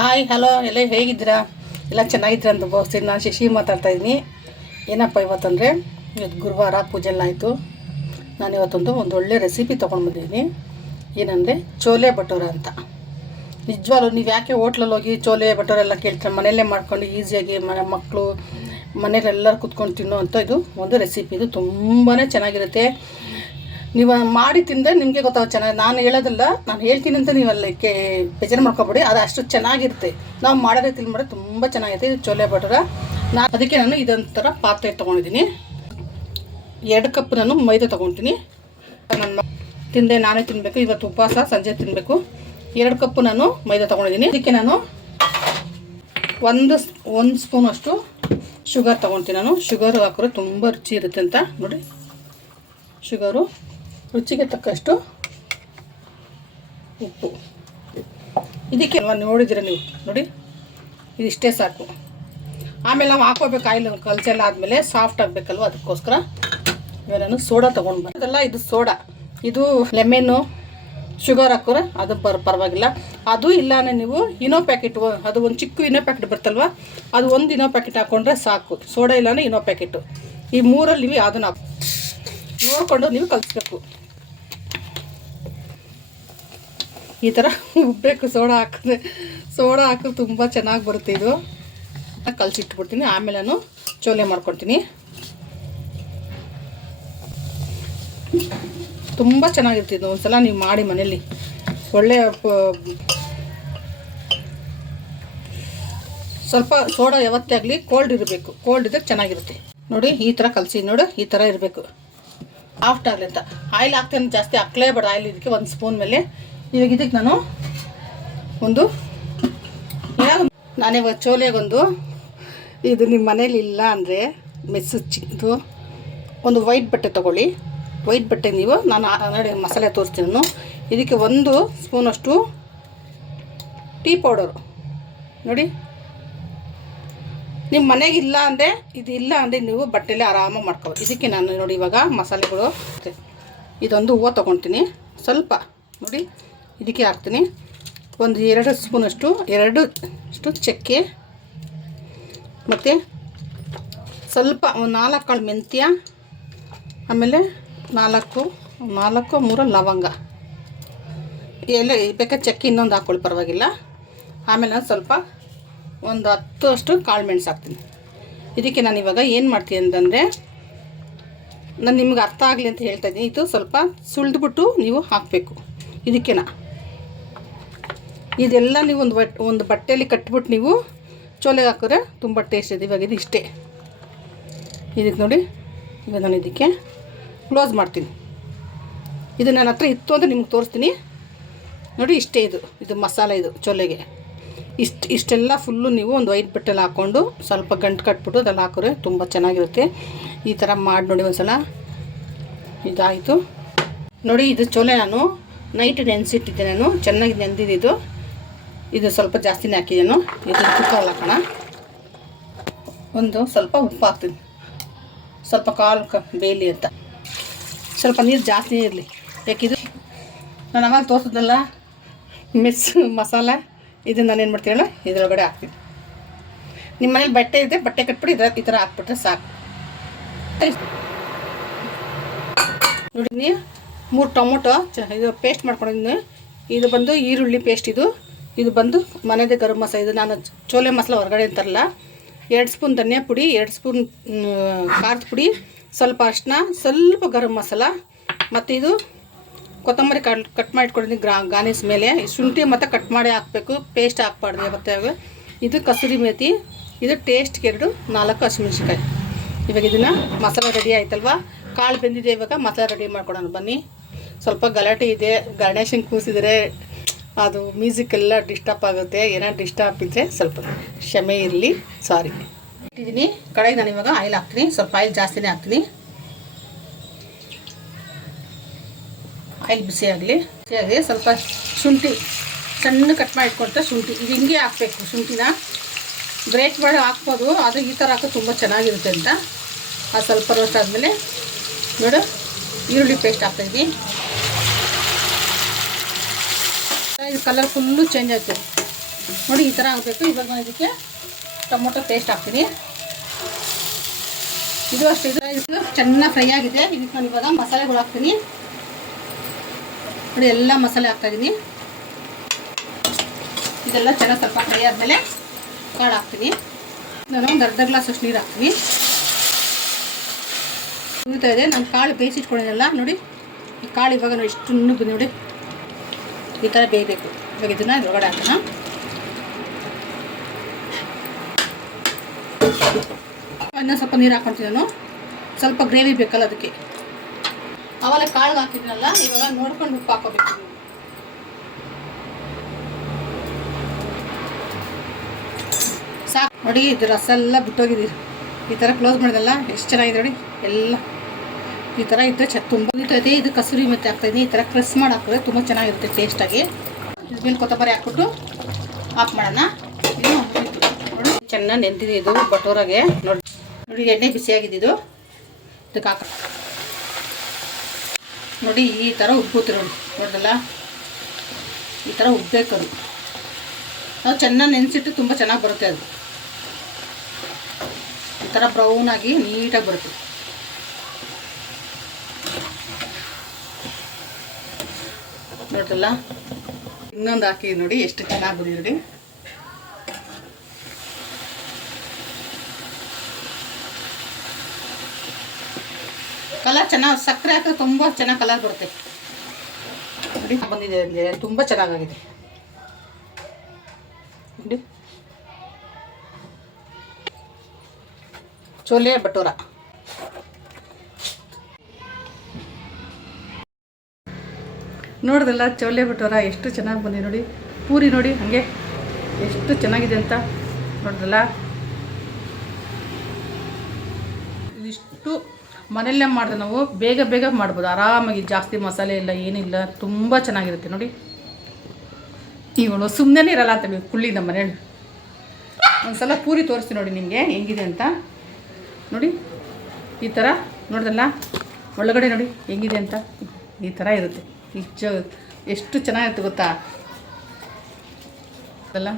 Hi hello ಎಲ್ಲ ಹೇಗಿದ್ದೀರಾ? ಎಲ್ಲ ಚೆನ್ನಾಗಿದ್ದೀರಾ ಅಂತ ಭಾವಿಸ್ತೀನಿ ನಾನು ಶಶಿ ಮಾತಾಡ್ತಾ ಇದ್ದೀನಿ. ಏನಪ್ಪ ಇವತ್ತಂದರೆ? ಇವತ್ತು ಗುರುವಾರ ಪೂಜೆ ಎಲ್ಲ ಆಯಿತು. ನಾನು ಇವತ್ತೊಂದು ಒಂದು ಒಳ್ಳೆ ರೆಸಿಪಿ ತೊಗೊಂಡು ಬಂದಿದ್ದೀನಿ. ಏನಂದರೆ ಚೋಲೆ ಬಟೋರ ಅಂತ. ನಿಜವಾಗ್ಲೂ ನೀವು ಯಾಕೆ ಹೋಟ್ಲಲ್ಲಿ ಹೋಗಿ ಚೋಲೆ ಭಟೂರ ಎಲ್ಲ ಕೇಳ್ತಾರೆ? ಮನೆಯಲ್ಲೇ ಮಾಡ್ಕೊಂಡು ಈಸಿಯಾಗಿ ಮನೆ ಮಕ್ಕಳು ಮನೇಲೆಲ್ಲರೂ ಕುತ್ಕೊಂಡು ತಿನ್ನೋ ಅಂತ ಇದು ಒಂದು ರೆಸಿಪಿ ಇದು ತುಂಬಾ ಚೆನ್ನಾಗಿರುತ್ತೆ. ನೀವು ಮಾಡಿ ತಿಂದರೆ ನಿಮಗೆ ಗೊತ್ತಾಗುತ್ತೆ. ಚೆನ್ನಾಗಿ ನಾನು ಹೇಳೋದಿಲ್ಲ, ನಾನು ಹೇಳ್ತೀನಿ ಅಂತ ನೀವು ಅಲ್ಲಿ ಕೇ ಬೇಜಾರು ಮಾಡ್ಕೊಬೇಡಿ ಅದು ಅಷ್ಟು ಚೆನ್ನಾಗಿರುತ್ತೆ. ನಾವು ಮಾಡೋ ರೀತಿಲಿ ಮಾಡೋದು ತುಂಬ ಚೆನ್ನಾಗಿರುತ್ತೆ ಇದು ಚೋಲೆ ಭಟೂರ ನಾನು ಅದಕ್ಕೆ ನಾನು ಇದೊಂಥರ ಪಾತ್ರೆ ತೊಗೊಂಡಿದ್ದೀನಿ. ಎರಡು ಕಪ್ ನಾನು ಮೈದಾ ತೊಗೊತೀನಿ. ನನ್ನ ತಿಂದೆ, ನಾನೇ ತಿನ್ನಬೇಕು ಇವತ್ತು ಉಪವಾಸ, ಸಂಜೆ ತಿನ್ನಬೇಕು ಎರಡು ಕಪ್ಪು ನಾನು ಮೈದಾ ತೊಗೊಂಡಿದ್ದೀನಿ. ಅದಕ್ಕೆ ನಾನು ಒಂದು ಒಂದು ಒಂದು ಸ್ಪೂನಷ್ಟು ಶುಗರ್ ತೊಗೊಳ್ತೀನಿ ನಾನು. ಶುಗರ್ ಹಾಕಿದ್ರೆ ತುಂಬ ರುಚಿ ಇರುತ್ತೆ ಅಂತ. ನೋಡಿ. ಶುಗರು. ರುಚಿಗೆ ತಕ್ಕಷ್ಟು ಉಪ್ಪು. ಇದಕ್ಕೆ ಅಲ್ವಾ ನೋಡಿದ್ದೀರ ನೀವು, ನೋಡಿ, ಇದಿಷ್ಟೇ ಸಾಕು. ಆಮೇಲೆ ನಾವು ಹಾಕೋಬೇಕು ಆಯಿಲ್ ಕಲ್ಸೆಲ್ಲ ಆದಮೇಲೆ ಸಾಫ್ಟ್ ಆಗಬೇಕಲ್ವ ಅದಕ್ಕೋಸ್ಕರ? ಇವಾಗ ನಾನು ಸೋಡಾ ತೊಗೊಂಡು ಬಂದಲ್ಲ ಇದು ಸೋಡಾ. ಇದು ಲೆಮೆನ್ನು ಶುಗರ್ ಹಾಕೋರೆ, ಅದು ಪರ್, ಪರವಾಗಿಲ್ಲ. ಅದು ಇಲ್ಲಾನೆ ನೀವು ಇನೋ ಪ್ಯಾಕೆಟ್ ಅದು ಒಂದು ಚಿಕ್ಕ ಇನೋ ಪ್ಯಾಕೆಟ್ ಬರ್ತಲ್ವ ಅದು ಒಂದು ಇನೋ ಪ್ಯಾಕೆಟ್ ಹಾಕ್ಕೊಂಡ್ರೆ ಸಾಕು. ಸೋಡಾ ಇಲ್ಲಾನೆ ಇನೋ ಪ್ಯಾಕೆಟು ಈ ಮೂರಲ್ಲಿ ನೀವು ಅದನ್ನು ಹಾಕಿ ನೋಡಿಕೊಂಡು ನೀವು ಕಲಿಸ್ಬೇಕು. ಈ ಥರ ಉಬ್ಬೇಕು ಸೋಡಾ ಹಾಕಿದ್ರೆ ಸೋಡಾ ಹಾಕಿದ್ರೆ ತುಂಬ ಚೆನ್ನಾಗಿ ಬರುತ್ತೆ ಇದು. ಕಲಸಿಟ್ಬಿಡ್ತೀನಿ, ಆಮೇಲೆ ನಾನು ಚೋಲೆ ಮಾಡ್ಕೊಳ್ತೀನಿ ತುಂಬ ಚೆನ್ನಾಗಿರ್ತಿದ್ದು ಒಂದ್ಸಲ ನೀವು ಮಾಡಿ ಮನೇಲಿ. ಒಳ್ಳೆಯ ಸ್ವಲ್ಪ ಸೋಡಾ ಯಾವತ್ತೇ ಆಗಲಿ ಕೋಲ್ಡ್ ಇರಬೇಕು. ಕೋಲ್ಡ್ ಇದ್ರೆ ಚೆನ್ನಾಗಿರುತ್ತೆ. ನೋಡಿ, ಈ ಥರ ಕಲಸಿ, ನೋಡು, ಈ ಥರ ಇರಬೇಕು. ಸಾಫ್ಟ್ ಆಗಲಿ ಅಂತ. ಆಯಿಲ್ ಹಾಕ್ತೇನೆ ಜಾಸ್ತಿ, ಹಾಕ್ಲೇಬೇಡ. ಆಯಿಲ್ ಇದಕ್ಕೆ ಒಂದು ಸ್ಪೂನ್ ಮೇಲೆ ಇವಾಗ ಇದಕ್ಕೆ ನಾನು? ಒಂದು? ನಾನೇ ಚೋಲೆಗೊಂದು. ಇದು ನಿಮ್ಮ ಮನೇಲಿ ಇಲ್ಲ ಅಂದರೆ ಮೆಸ್ಸು ಚಿ ಇದು ಒಂದು ವೈಟ್ ಬಟ್ಟೆ ತೊಗೊಳ್ಳಿ. ವೈಟ್ ಬಟ್ಟೆ ನೀವು, ನಾನು ನೋಡಿ ಮಸಾಲೆ ತೋರಿಸ್ತೀನಿ ನಾನು. ಇದಕ್ಕೆ ಒಂದು ಸ್ಪೂನಷ್ಟು ಟೀ ಪೌಡರು. ನೋಡಿ. ನಿಮ್ಮ ಮನೆಗೆ ಇಲ್ಲ ಅಂದರೆ, ಇದು ಇಲ್ಲ ಅಂದರೆ ನೀವು ಬಟ್ಟೆಲೆ ಆರಾಮಾಗಿ ಮಾಡ್ಕೋಬೋದು ಇದಕ್ಕೆ ನಾನು ನೋಡಿ ಇವಾಗ ಮಸಾಲೆಗಳು. ಇದೊಂದು ಹೂವು ತೊಗೊಳ್ತೀನಿ ಸ್ವಲ್ಪ, ನೋಡಿ. ಇದಕ್ಕೆ ಹಾಕ್ತೀನಿ. ಒಂದು ಎರಡು ಸ್ಪೂನಷ್ಟು, ಎರಡು ಅಷ್ಟು ಚಕ್ಕೆ. ಮತ್ತು ಸ್ವಲ್ಪ ಒಂದು ನಾಲ್ಕು ಕಾಳು ಮೆಂತ್ಯ, ಆಮೇಲೆ ನಾಲ್ಕು ನಾಲ್ಕು ಮೂರು ಲವಂಗ. ಎಲ್ಲ ಬೇಕಾದ್ರೆ ಚಕ್ಕೆ ಇನ್ನೊಂದು ಹಾಕ್ಕೊಳ್ಳಿ, ಪರವಾಗಿಲ್ಲ. ಆಮೇಲೆ ನಾನು ಸ್ವಲ್ಪ ಒಂದು ಹತ್ತು ಅಷ್ಟು ಕಾಳು ಮೆಣಸು ಹಾಕ್ತೀನಿ. ಇದಕ್ಕೆ ನಾನು ಇವಾಗ ಏನು ಮಾಡ್ತೀನಿ ಅಂತಂದರೆ, ನಾನು ನಿಮ್ಗೆ ಅರ್ಥ ಆಗಲಿ ಅಂತ ಹೇಳ್ತಾ ಇದ್ದೀನಿ. ಇದು ಸ್ವಲ್ಪ ಸುಳಿದ್ಬಿಟ್ಟು ನೀವು ಹಾಕಬೇಕು. ಇದಕ್ಕೆನ ಇದೆಲ್ಲ ನೀವು ಒಂದು ಬಟ್, ಒಂದು ಬಟ್ಟೆಯಲ್ಲಿ ಕಟ್ಬಿಟ್ಟು ನೀವು ಚೋಲೆ ಹಾಕಿದ್ರೆ ತುಂಬ ಟೇಸ್ಟ್ ಇದೆ. ಇವಾಗ ಇದು ಇಷ್ಟೇ. ಇದಕ್ಕೆ ನೋಡಿ ಇವಾಗ ನಾನು ಇದಕ್ಕೆ ಕ್ಲೋಸ್ ಮಾಡ್ತೀನಿ. ಇದು ನನ್ನ ಹತ್ರ ಇತ್ತು ಅಂದರೆ ನಿಮ್ಗೆ ತೋರಿಸ್ತೀನಿ. ನೋಡಿ, ಇಷ್ಟೇ ಇದು. ಇದು ಮಸಾಲೆ ಇದು, ಚೋಲೆಗೆ. ಇಷ್ಟು, ಇಷ್ಟೆಲ್ಲ ಫುಲ್ಲು ನೀವು ಒಂದು ವೈಟ್ ಬಟ್ಟೆಲ್ಲ ಹಾಕ್ಕೊಂಡು ಸ್ವಲ್ಪ ಗಂಟು ಕಟ್ಬಿಟ್ಟು ಅದೆಲ್ಲ ಹಾಕಿದ್ರೆ ತುಂಬ ಚೆನ್ನಾಗಿರುತ್ತೆ. ಈ ಥರ ಮಾಡಿ ನೋಡಿ ಒಂದ್ಸಲ. ಇದಾಯಿತು. ನೋಡಿ, ಇದು ಚೋಲೆ ನಾನು. ನೈಟ್ ನೆನೆಸಿಟ್ಟಿದ್ದೆ ನಾನು. ಚೆನ್ನಾಗಿ ನೆಂದಿದ್ದು ಇದು ಸ್ವಲ್ಪ ಜಾಸ್ತಿನೇ ಹಾಕಿದ್ದೇನು ಇದು ಕುಕ್ಕರಲ್ಲಿ ಹಾಕೋಣ ಒಂದು ಸ್ವಲ್ಪ ಉಪ್ಪು ಹಾಕ್ತೀನಿ. ಸ್ವಲ್ಪ ಕಾಲು ಕ ಬೇಲಿ ಅಂತ. ಸ್ವಲ್ಪ ನೀರು ಜಾಸ್ತಿ ಇರಲಿ. ಯಾಕಿದು ನಾನು ಆವಾಗ ತೋರಿಸೋದಲ್ಲ ಮಿಸ್ ಮಸಾಲೆ, ಇದನ್ನು ನಾನು ಏನು ಮಾಡ್ತೀನಿ ಇದರೊಳಗಡೆ ಇದ್ರೊಳಗಡೆ ಹಾಕ್ತೀನಿ. ನಿಮ್ಮ ಮನೇಲಿ ಬಟ್ಟೆ ಇದೆ, ಬಟ್ಟೆ ಕಟ್ಬಿಟ್ಟು ಇದ್ರ ಈ ಥರ ಹಾಕ್ಬಿಟ್ರೆ ಸಾಕು. ನೋಡಿ ಮೂರು ಟೊಮೊಟೊ ಚ ಇದು ಪೇಸ್ಟ್ ಮಾಡ್ಕೊಂಡಿದ್ದೀನಿ ಇದು ಬಂದು ಈರುಳ್ಳಿ ಪೇಸ್ಟ್ ಇದು. ಇದು ಬಂದು ಮನೆದೇ ಗರಂ ಮಸಾಲ ಇದು ನಾನು ಚೋಲೆ ಮಸಾಲ ಹೊರಗಡೆ ಅಂತಾರಲ್ಲ, ಎರಡು ಸ್ಪೂನ್ ಧನಿಯಾ ಪುಡಿ, ಎರಡು ಸ್ಪೂನ್ ಖಾರದ ಪುಡಿ, ಸ್ವಲ್ಪ ಅರಿಶಿನ ಸ್ವಲ್ಪ ಗರಂ ಮಸಾಲ, ಮತ್ತು ಇದು ಕೊತ್ತಂಬರಿ ಕಟ್ ಕಟ್ ಮಾಡಿಟ್ಕೊಂಡಿದ್ದೀನಿ ಗ್ರಾ, ಗಾನಿಸ್ ಮೇಲೆ ಶುಂಠಿ ಮತ್ತು ಕಟ್ ಮಾಡಿ ಹಾಕಬೇಕು ಪೇಸ್ಟ್ ಹಾಕ್ಬಾರ್ದು ಯಾವತ್ತಾಗ ಇದು ಕಸೂರಿ ಮೇತಿ, ಇದು ಟೇಸ್ಟ್ಗೆ ಎರಡು, ನಾಲ್ಕು ಹಸಿಮೆಣ್ಸಿನ್ಕಾಯಿ. ಇವಾಗ ಇದನ್ನು ಮಸಾಲೆ ರೆಡಿ ಆಯ್ತಲ್ವಾ? ಕಾಳು ಬೆಂದಿದೆ ಇವಾಗ, ಮಸಾಲೆ ರೆಡಿ ಮಾಡ್ಕೊಡೋಣ, ಬನ್ನಿ. ಸ್ವಲ್ಪ ಗಲಾಟೆ ಇದೆ, ಗಣೇಶನ ಕೂಸಿದರೆ ಅದು ಮ್ಯೂಸಿಕ್ ಎಲ್ಲ ಡಿಸ್ಟರ್ಬ್ ಆಗುತ್ತೆ. ಏನೋ ಡಿಸ್ಟರ್ಬ್ ಇದ್ದರೆ ಸ್ವಲ್ಪ ಕ್ಷಮೆ ಇರಲಿ. ಸಾರಿ ಇಟ್ಟಿದ್ದೀನಿ. ಕಡೆಗೆ ನಾನು ಇವಾಗ ಆಯಿಲ್ ಹಾಕ್ತೀನಿ. ಸ್ವಲ್ಪ ಆಯಿಲ್ ಜಾಸ್ತಿನೇ ಹಾಕ್ತೀನಿ. ಆಯಿಲ್ ಬಿಸಿ ಆಗಲಿ. ಬಿಸಿಯಾಗಿ ಸ್ವಲ್ಪ ಶುಂಠಿ ಸಣ್ಣ ಕಟ್ ಮಾಡಿ ಇಟ್ಕೊಳ್ತಾ ಶುಂಠಿ. ಇದು ಹಿಂಗೆ ಹಾಕ್ಬೇಕು ಶುಂಠಿನ. ಬ್ರೇಕ್ ಮಾಡಿ ಹಾಕ್ಬೋದು. ಅದು ಈ ಥರ ಹಾಕೋದು ತುಂಬ ಚೆನ್ನಾಗಿರುತ್ತೆ ಅಂತ. ಅದು ಸ್ವಲ್ಪ ರೋಸ್ಟ್ ಆದಮೇಲೆ ನೋಡು, ಈರುಳ್ಳಿ ಪೇಸ್ಟ್ ಹಾಕ್ತಾಯಿದ್ವಿ ಇದು ಕಲರ್ ಫುಲ್ಲು ಚೇಂಜ್ ಆಗ್ತದೆ ನೋಡಿ ಈ ಥರ ಆಗಬೇಕು. ಇವಾಗ ನಾನು ಇದಕ್ಕೆ ಟೊಮೊಟೊ ಪೇಸ್ಟ್ ಹಾಕ್ತೀನಿ. ಇದು ಅಷ್ಟು. ಇದು ಇದು ಚೆನ್ನಾಗಿ ಫ್ರೈ ಆಗಿದೆ. ಇದಕ್ಕೆ ನಾನು ಇವಾಗ ಮಸಾಲೆಗಳು ಹಾಕ್ತೀನಿ. ನೋಡಿ, ಎಲ್ಲ ಮಸಾಲೆ ಹಾಕ್ತಾಯಿದ್ದೀನಿ ಇದೆಲ್ಲ ಚೆನ್ನಾಗಿ ಸ್ವಲ್ಪ ಫ್ರೈ ಆದಮೇಲೆ ಕಾಳು ಹಾಕ್ತೀನಿ. ನಾನು ಒಂದು ಅರ್ಧ ಗ್ಲಾಸ್ ಅಷ್ಟು ನೀರು ಹಾಕ್ತೀನಿ. ಇದೆ. ನಾನು ಕಾಳು ಬೇಯಿಸಿಟ್ಕೊಂಡಿದ್ದಲ್ಲ ನೋಡಿ. ಈ ಕಾಳು ಇವಾಗ ನೋಡಿ ಇಷ್ಟು ನುಗ್ಗಿ ನೋಡಿ. ಈ ಥರ ಬೇಯಬೇಕು ಇವಾಗ ಇದನ್ನು ಇದ್ರೊಳಗಡೆ ಹಾಕೋಣ. ಇನ್ನೂ ಸ್ವಲ್ಪ ನೀರು ಹಾಕೊಳ್ತೀನಿ ನಾನು. ಸ್ವಲ್ಪ ಗ್ರೇವಿ ಬೇಕಲ್ಲ ಅದಕ್ಕೆ. ಆಮೇಲೆ ಕಾಳು ಹಾಕಿದ್ನಲ್ಲ, ಇವಾಗ ನೋಡ್ಕೊಂಡು ಉಪ್ಪು ಹಾಕೋಬೇಕು. ಸಾಕು. ನೋಡಿ, ಇದು ರಸ ಎಲ್ಲ ಬಿಟ್ಟೋಗಿದ್ದೀರಿ ಈ ಥರ ಕ್ಲೋಸ್ ಮಾಡಿದಲ್ಲ ಎಷ್ಟು ಚೆನ್ನಾಗಿದೆ ನೋಡಿ. ಎಲ್ಲ. ಈ ಥರ ಇದ್ದರೆ ಚ ತುಂಬ ಇದೆ ಕಸೂರಿ ಮೆತ್ತೆ ಹಾಕ್ತಾಯಿದ್ದೀನಿ ಈ ಥರ ಕ್ರಸ್ ಮಾಡಿ ಹಾಕಿದ್ರೆ ತುಂಬ ಚೆನ್ನಾಗಿರುತ್ತೆ ಟೇಸ್ಟಾಗಿ ಇದು ಮೇಲೆ ಕೊತ್ತಂಬರಿ ಹಾಕ್ಬಿಟ್ಟು ಆಫ್ ಮಾಡೋಣ. ನೋಡಿ, ಚೆನ್ನಾಗಿ ನೆಂದಿದೆ ಇದು ಬಟೋರಾಗೆ. ನೋಡಿ ನೋಡಿ ಎಣ್ಣೆ ಬಿಸಿಯಾಗಿದ್ದು ಇದಕ್ಕೆ ಹಾಕ ನೋಡಿ ಈ ಥರ ಉಬ್ಬುತ್ತೆ ನೋಡಿ ನೋಡಲ್ಲ ಈ ಥರ ಉಬ್ಬೇಕು ಅದು. ನಾವು ಚೆನ್ನಾಗಿ ನೆನೆಸಿಟ್ಟು ತುಂಬ ಚೆನ್ನಾಗಿ ಬರುತ್ತೆ ಅದು. ಈ ಥರ ಬ್ರೌನಾಗಿ ನೀಟಾಗಿ ಬರುತ್ತೆ. ನೋಡ್ರಲ್ಲ ಇನ್ನೊಂದು ಹಾಕಿ ನೋಡಿ ಎಷ್ಟು ಚೆನ್ನಾಗಿ ಬಂದಿದೆ. ನೋಡಿ ಕಲರ್ ಚೆನ್ನಾಗಿ, ಸಕ್ಕರೆ ಹಾಕಿದ್ರೆ ತುಂಬ ಚೆನ್ನಾಗಿ ಕಲರ್ ಬರುತ್ತೆ. ನೋಡಿ, ಬಂದಿದೆ ಅಂದರೆ ತುಂಬ ಚೆನ್ನಾಗಾಗಿದೆ. ನೋಡಿ. ಚೋಲೆ ಭಟೂರ ನೋಡ್ದಲ್ಲ ಚೌಲೆ ಬಿಟ್ಟವರ ಎಷ್ಟು ಚೆನ್ನಾಗಿ ಬಂದಿದೆ ನೋಡಿ. ಪೂರಿ ನೋಡಿ, ಹಾಗೆ. ಎಷ್ಟು ಚೆನ್ನಾಗಿದೆ ಅಂತ ನೋಡ್ದಲ್ಲ. ಇದಿಷ್ಟು ಮನೆಯಲ್ಲೇ ಮಾಡಿದ್ರೆ ನಾವು. ಬೇಗ ಬೇಗ ಮಾಡ್ಬೋದು. ಆರಾಮಾಗಿ ಜಾಸ್ತಿ ಮಸಾಲೆ ಇಲ್ಲ ಏನಿಲ್ಲ. ತುಂಬ ಚೆನ್ನಾಗಿರುತ್ತೆ ನೋಡಿ. ಇವಳು ಸುಮ್ಮನೆ ಇರಲ್ಲ ಅಂತ ನೀವು ಕುಳ್ಳಿ ನಮ್ಮ ಮನೇಲಿ. ಒಂದ್ಸಲ ಪೂರಿ ತೋರಿಸ್ತೀನಿ ನೋಡಿ ನಿಮಗೆ ಹೆಂಗಿದೆ ಅಂತ. ನೋಡಿ, ಈ ಥರ ನೋಡ್ದಲ್ಲ? ಒಳಗಡೆ ನೋಡಿ, ಹೆಂಗಿದೆ ಅಂತ. ಈ ಥರ ಇರುತ್ತೆ. ನಿಜ ಎಷ್ಟು ಚೆನ್ನಾಗಿರುತ್ತೆ ಗೊತ್ತಾ? ಅಲ್ಲ?